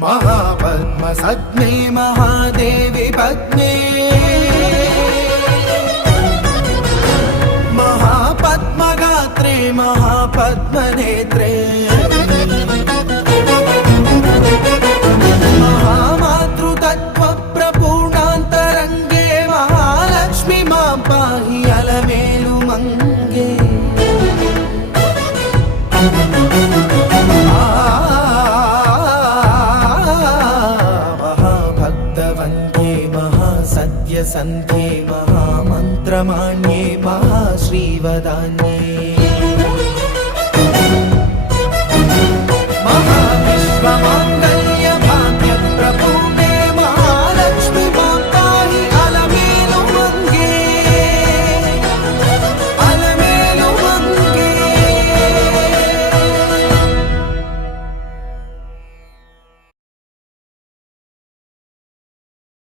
महापद्मसद्मे महादेवी पद्मे महापद्मगात्रे महापद्मनेत्रे महामातृतत्त्वप्रपूर्णान्तरङ्गे महालक्ष्मी मां पाहि अलमेलु मंगे। महाभक्तवन्ध्ये महासत्यसन्ध्ये महामन्त्रमान्ये महाश्रीवदान्ये महाविश्वमान्ये